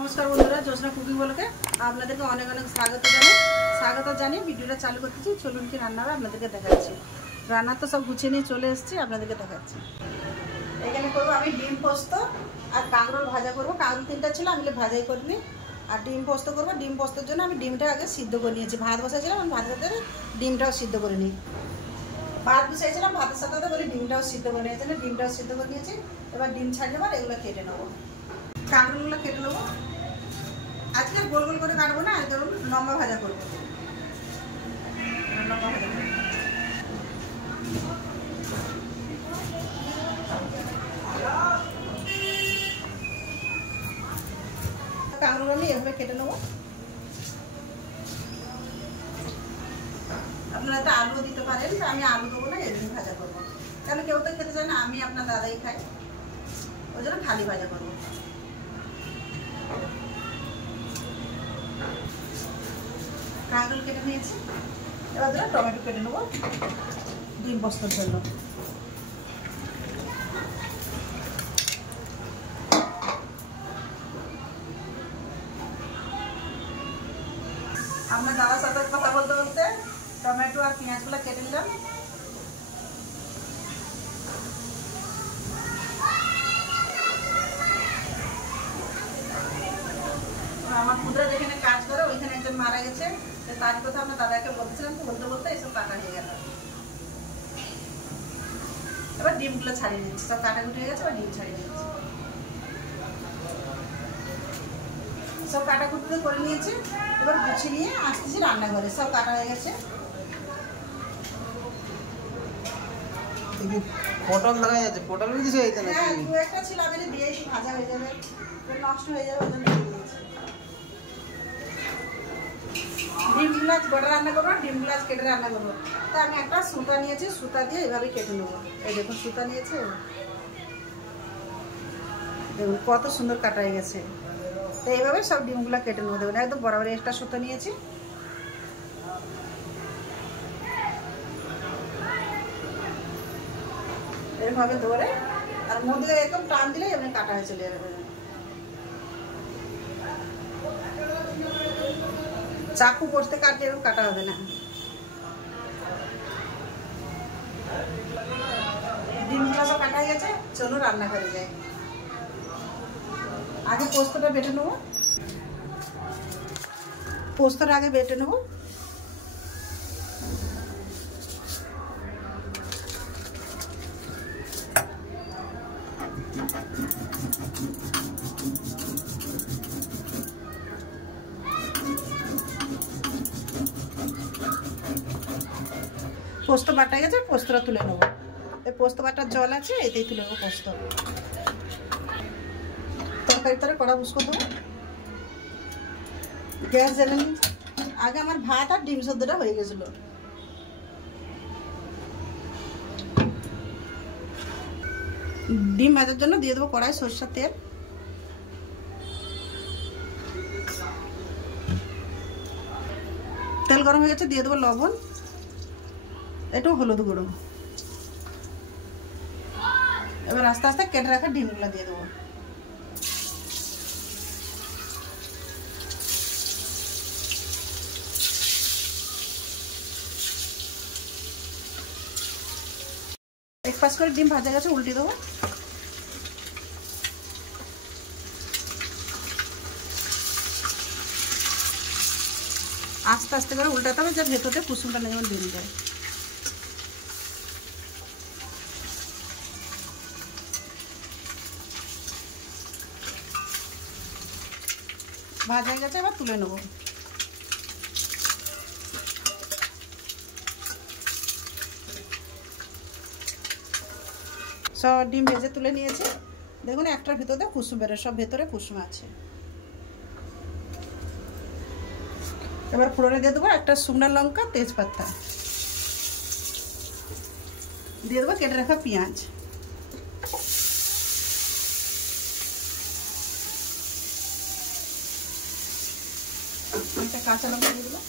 नमस्कार बंधुरा जोशना कुकिंग ब्लगे आपनादेरके अनेक अनेक स्वागत जानिए भिडियोटा चालू करते चलुन कि रान्ना आपनादेरके देखाচ্ছি। रान्ना तो सब गुछिए निয়ে चले एसेছি आपनादेरके देखाচ্ছি। এখানে করব আমি ডিম পোস্ত আর কাঁকরোল ভাজা করব। কাঁকরোল তিনটা ছিল আমি ভাজাই করিনি। আর ডিম পোস্ত করব। ডিম পোস্তের জন্য আমি ডিমটা আগে সিদ্ধ করে নিয়েছি। ভাত বসাইছিলাম আমি ভাতের সাথে ডিমটাও সিদ্ধ করে নিই। ভাত বসাইছিলাম ভাতের সাথে বলি ডিমটাও সিদ্ধ করে নিয়েছি। ডিমটাও সিদ্ধ করে নিয়েছি। এবার ডিম ছাড়িয়ে নেবার এগুলো কেটে নেব। কাঁকরোলগুলো কেটে নেব। আজকে গোল গোল করে কাটবো না, ধরুন লম্বা ভাজা করবো। লম্বা ভাজা করবো। কাঁকরোল আমি এভাবে কেটে নেবো। আপনারা তো আলু দিতে পারেন, আমি আলু দেবো না, এদিন ভাজা করবো। কারণ কেউ তো খেতে চায় না, আমি আপনার দাদাই খাই, ওই জন্য খালি ভাজা করবো। কাঁকরোল কেটে নিয়েছি। এবার ধরো টমেটো কেটে নেবো ডিম পোস্তর জন্য। আপনার দাদার সাথে কথা বলতে বলতে টমেটো আর পেঁয়াজগুলো কেটে নিলাম। আমার খুদরা যেখানে কাজ করে ওইখানে একজন মারা গেছে, তার কথা আমরা দাদাকে বলছিলাম, তো বলতে বলতে এসব কাটা হয়ে গেল। এবার ডিমগুলো ছাড়িয়ে নিচ্ছি, সব কাটাকুটি হয়ে গেছে। এবার ডিম ছাড়িয়ে নিচ্ছি। সব কাটাকুটি করে নিয়েছি। এবার গুছিয়ে নিয়ে আসতেছি রান্নাঘরে। সব কাটা হয়ে গেছে। পটল দেখা যাচ্ছে, পটল দিয়েছে এইখানে। হ্যাঁ, দু একটা ছিল আমি দিয়েছি, ভাজা হয়ে যাবে, নষ্ট হয়ে যাবে, ওই জন্য দিয়েছি। ডিম গুলাচ গোটা রান্না করবো, ডিম গুলাচ কেটে রান্না করবো। তা আমি একটা সুতা নিয়েছি, সুতা দিয়ে এভাবে কেটে নেবো। এই দেখুন সুতা নিয়েছে, দেখুন কত সুন্দর কাটা হয়ে গেছে। তো এইভাবে সব ডিমগুলা কেটে নেবো। দেখুন একদম বরাবর একটা সুতা নিয়েছি। এরকমভাবে ধরে আর মধ্যে একদম টান দিলে এমনি কাটা হয়ে চলে যাবে। চাকু করতে কাটলে এরকম কাটা হবে না। ডিমগুলো সব কাটা হয়ে গেছে, চলো রান্না করে যাই। আগে পোস্তটা বেটে নেবো। পোস্তটা আগে বেটে নেবো। পোস্ত বাটা গেছে, পোস্তটা তুলে নেবো। এই পোস্ত বাটার জল আছে, এতেই তুলে নেবো পোস্ত। তরকারি তরে কড়া বুসকো দেবো। গ্যাস জ্বেলে নিয়েছি। আগে আমার ভাত আর ডিম সেদ্ধটা হয়ে গেছিলো। ডিম ভাজার জন্য দিয়ে দেবো কড়াই সরষের তেল। তেল গরম হয়ে গেছে, দিয়ে দেবো লবণ, একটু হলুদ গুঁড়ো। এবার আস্তে আস্তে কেটে রাখা ডিমগুলো দিয়ে দেবো। এক পাশ করে ডিম ভাজা গেছে, উল্টে দেবো। আস্তে আস্তে করে উল্টাতে হবে, যে ভেতরে কুসুমটা না যেমন ডিম যায়। ভাজা হয়ে গেছে, এবার তুলে নেবো। সব ডিম ভেজে তুলে নিয়েছি। দেখুন একটার ভিতরে কুসুম বেরো, সব ভেতরে কুসুম আছে। এবার ফোড়নে দিয়ে দেবো একটা শুকনো লঙ্কা, তেজপাতা দিয়ে দেবো, কেটে রাখা পেঁয়াজ, একটা কাঁচা লঙ্কা দিয়ে দেবো।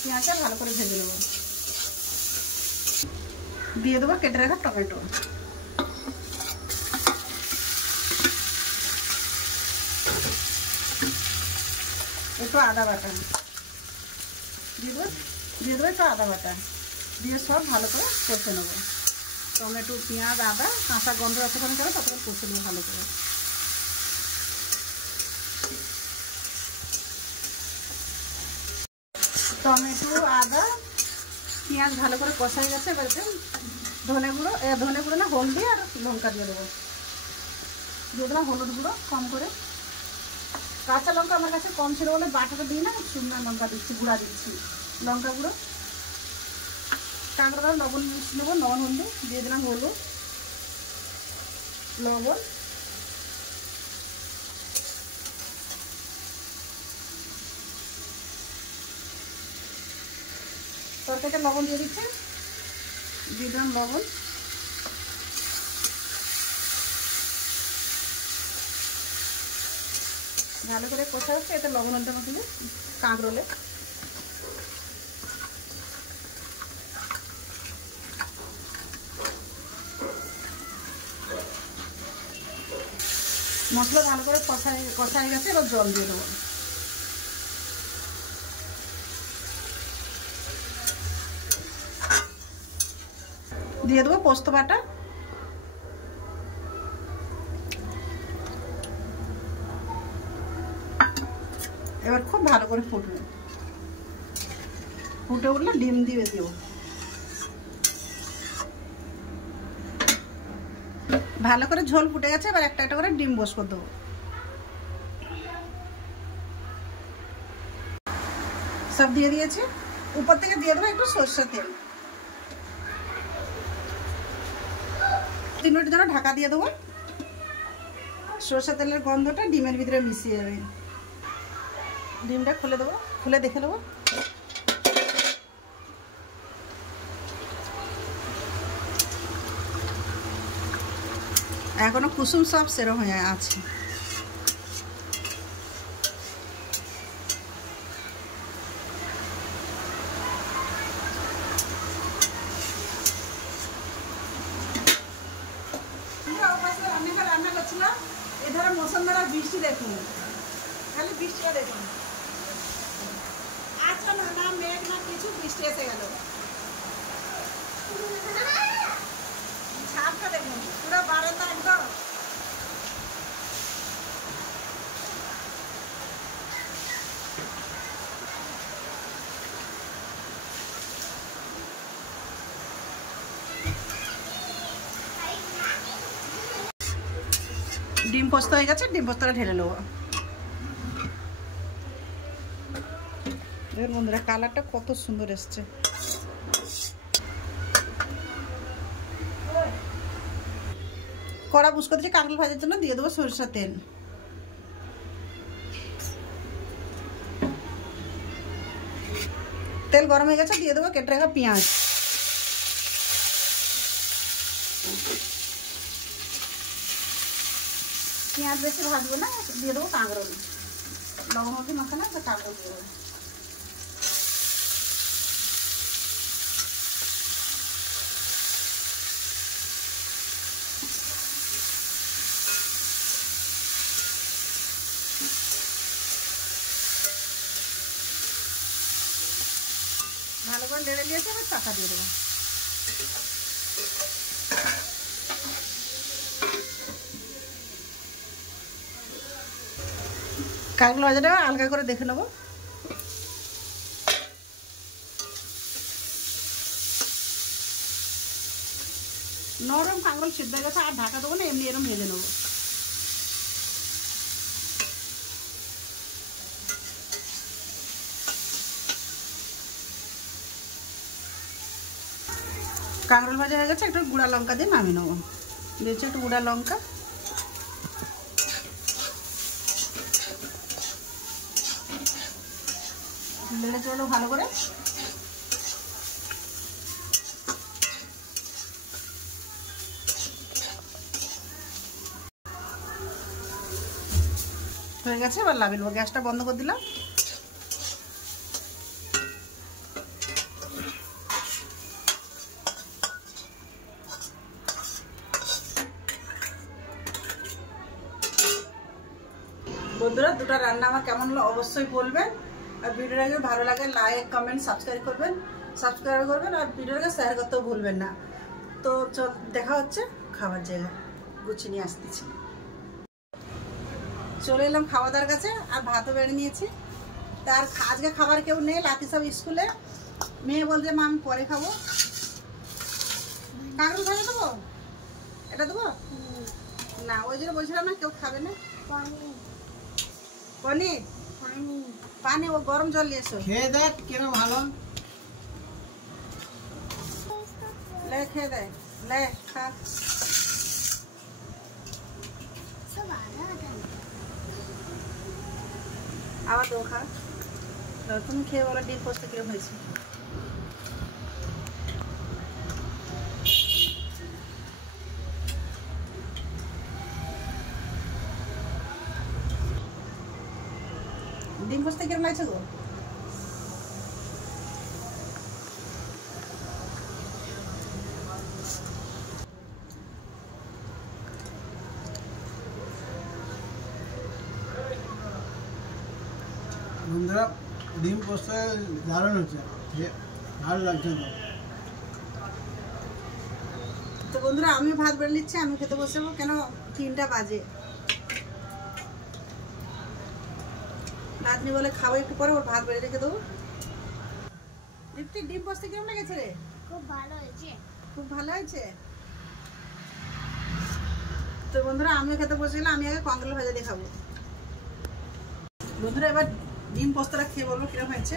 পেঁয়াজটা ভালো করে ভেজে নেবো। দিয়ে দেবো কেটে রাখা টমেটো। একটু আদা বাটা দিয়ে দেবো একটু আদা বাটা দিয়ে সব ভালো করে কষে নেবো। টমেটো, পেঁয়াজ, আদা কাঁচা গন্ধ যতক্ষণ করে ততক্ষণ কষে নেবো ভালো করে। টমেটো, আদা, পেঁয়াজ ভালো করে কষাই গেছে। এবার ধনে গুঁড়ো না হলদি আর লঙ্কা দিয়ে দেবো। দিয়ে দিলাম হলুদ গুঁড়ো কম করে। কাঁচা লঙ্কা আমার কাছে কম ছিল বলে বাটাটা দিই না, শুকনো লঙ্কা দিচ্ছি, গুঁড়া দিচ্ছি। লঙ্কা গুঁড়ো, কাঁকড়া লবণ নেবো, লবণ হলদি দিয়ে দিলাম, হলুদ লবণ তরকারিটা লবণ দিয়ে দিচ্ছি, দিয়ে দিলাম লবণ। ভালো করে কষা হচ্ছে, এতে লবণ হলদে মতো দিয়ে কাঁকরোলে মশলা ভালো করে কষাই গেছে। এবার জল দিয়ে দেবো। দিয়ে দেবো পোস্ত বাটা, এবার খুব ভালো করে ফুটবে। ফুটে উঠলে ডিম দিয়ে দেবো। ভালো করে ঝোল ফুটে গেছে, এবার একটা একটা করে ডিম বস করে দেবো। সব দিয়ে দিয়েছি। উপর থেকে দিয়ে দেবো একটু সরষের তেল। 3 মিনিটের জন্য ঢাকা দিয়ে দেবো। সরষের তেলের গন্ধটা ডিমের ভিতরে মিশিয়ে যাবে। ডিমটা খুলে দেবো, খুলে দেখে নেবো। এখনো কুসুম সব সেরকম হয়ে আছে। রান্না করছিলাম, এধারে মৌসুমবেলা বৃষ্টি দেখুন, খালি বৃষ্টিটা দেখুন। আজকে না মেঘ না কিছু, বৃষ্টি এসে গেল। ছাদটা দেখুন পুরো বারান্দা একদম। ডিম পোস্ত হয়ে গেছে, ডিম পোস্তটা ঢেলে নেবো। বন্ধুরা কালারটা কত সুন্দর এসছে। কড়া বুঝ করছি কাঁকড়া ভাজার জন্য, দিয়ে দেবো সরষের তেল। তেল গরম হয়ে গেছে, দিয়ে দেবো কেটে রাখা পেঁয়াজ। পেঁয়াজ বেশি ভাজবো না, দিয়ে দেবো কাঁকরোল। লবণ হলদি মাখানা কাঁকরোল দিয়ে দেবো। ভালো করে নেড়ে দিয়েছে, এবার চাকা দিয়ে দেবো। কাঁকরোল ভাজাটা হালকা করে দেখে নেবো। নরম কাঁকরোল সিদ্ধ হয়ে গেছে, আর ঢাকা দেবো না, এমনি এরম ভেজে নেবো। কাঁকরোল ভাজা হয়ে গেছে, একটু গুঁড়া লঙ্কা দিয়ে নামিয়ে নেবো। দিয়েছি একটু গুঁড়া লঙ্কা, নেড়ে চড়ো ভালো করে। হয়ে গেছে, এবার নামিয়ে নেবো। গ্যাসটা বন্ধ করে দিলাম। বন্ধুরা দুটো রান্না আমার কেমন হলো অবশ্যই বলবেন। আর ভিডিওটাকে ভালো লাগে লাইক কমেন্ট সাবস্ক্রাইব করবেন আর ভিডিওটাকে শেয়ার করতেও ভুলবেন না। তো চল দেখা হচ্ছে খাবার জায়গা, গুছিয়ে নিয়ে আসতেছি। চলে এলাম খাওয়া দাওয়ার কাছে, আর ভাতও বেড়ে নিয়েছি। তার আজকে খাবার কেউ নেই, লাতি সব স্কুলে। মেয়ে বলছে মা আমি পরে খাবো। কাকড়ি ভাজা দেবো, এটা দেবো না, ওই জন্য বলছিলাম না কেউ খাবে না। পনির পানি, ও গরম জল নিয়ে এসো, খেয়ে দেখ কেন ভালো। লে খেয়ে দেয়, লে খা। আবার তো খা, তুমি খেয়ে বলো ডিম পোস্ত কিরকম হয়েছে। ডিম পোস্ত কিরকম লাগছে গো? বন্ধুরা ডিম পোস্ত দারুণ হচ্ছে, ভালো লাগছে। তো বন্ধুরা আমি ভাত বেড়ে নিচ্ছি, আমি খেতে বসবো, কেন 3টা বাজে। নাতনি বলে খাবো একটু পরে, ওর ভাত বেড়ে রেখে দেবো। দীপ্তি ডিম পোস্ত কেমন লেগেছে রে? খুব ভালো হয়েছে। খুব ভালো হয়েছে। তো বন্ধুরা আমিও খেতে বসেছিলাম, আমি আগে কাঁকরোল ভাজা দিয়ে খাবো। বন্ধুরা এবার ডিম পোস্তটা খেয়ে বলবো কিরকম হয়েছে।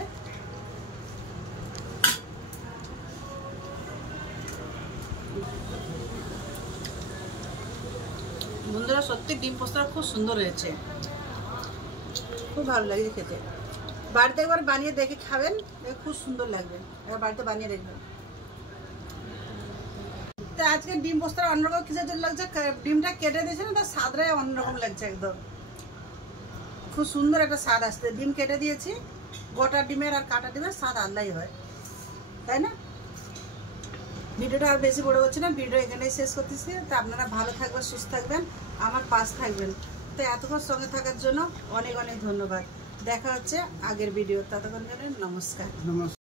বন্ধুরা সত্যি ডিম পোস্তটা খুব সুন্দর হয়েছে, খুব ভালো লাগছে খেতে। বাড়িতে একবার বানিয়ে দেখে খাবেন, খুব সুন্দর লাগবে। একবার বাড়িতে বানিয়ে দেখবেন। তো আজকে ডিম পোস্তটা অন্যরকম কিসের জন্য লাগছে, ডিমটা কেটে দিয়েছে না, তার স্বাদটাই অন্যরকম লাগছে একদম। খুব সুন্দর একটা স্বাদ আসছে। ডিম কেটে দিয়েছি, গোটা ডিমের আর কাটা ডিমের স্বাদ আলাদাই হয়, তাই না? ভিডিওটা আর বেশি বড় হচ্ছে না, ভিডিও এখানেই শেষ করতেছি। তো আপনারা ভালো থাকবেন, সুস্থ থাকবেন, আমার পাশ থাকবেন। তো এতক্ষণ সঙ্গে থাকার জন্য অনেক অনেক ধন্যবাদ। দেখা হচ্ছে আগের ভিডিও, ততক্ষণ নমস্কার। নমস্কার।